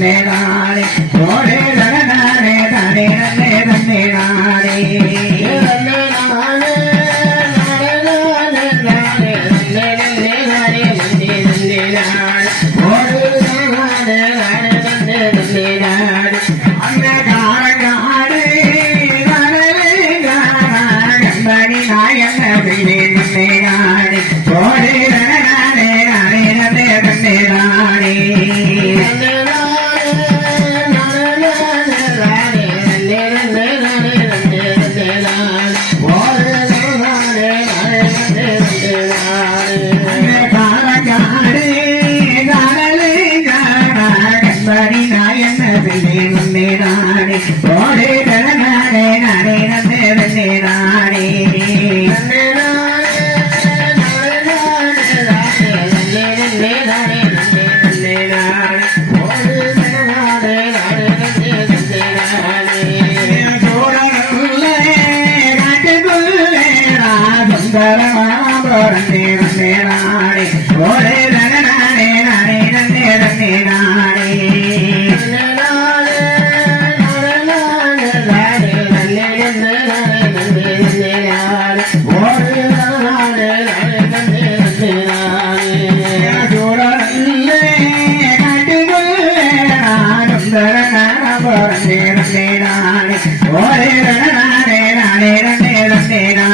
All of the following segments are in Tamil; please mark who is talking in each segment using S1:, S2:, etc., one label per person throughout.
S1: மேலே வனமாபோரே வந்தே நானே. ஓரே நானே நானே நன்னே நன்னே நானே. ஓரே நானே நானே நன்னே நன்னே நானே.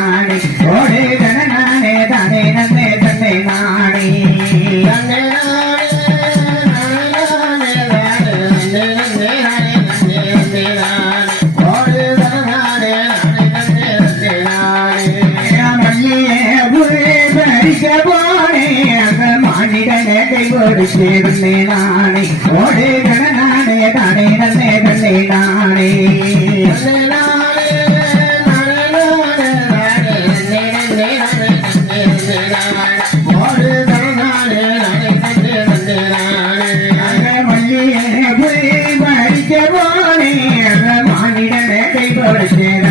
S1: ஓடி சேர்ந்தே நானே ஓடே நானே தானே நன்னே தன்னே நானே மாநில வேலை பொறுத்தேன்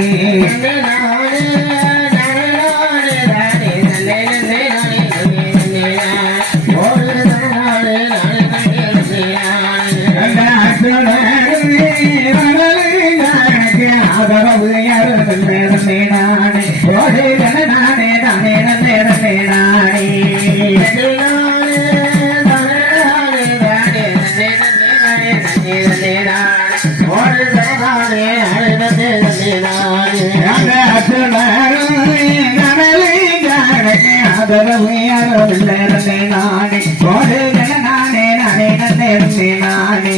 S1: ஆதரவு யாரும் நானே. நானே நானே
S2: நானே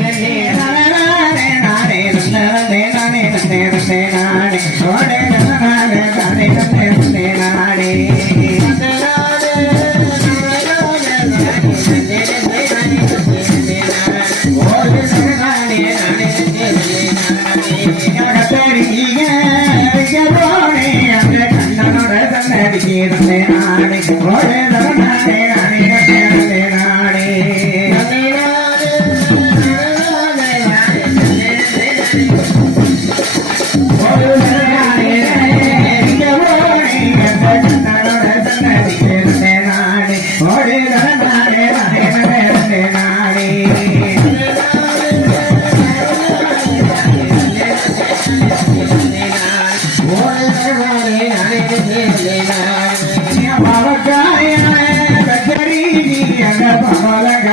S2: Olha,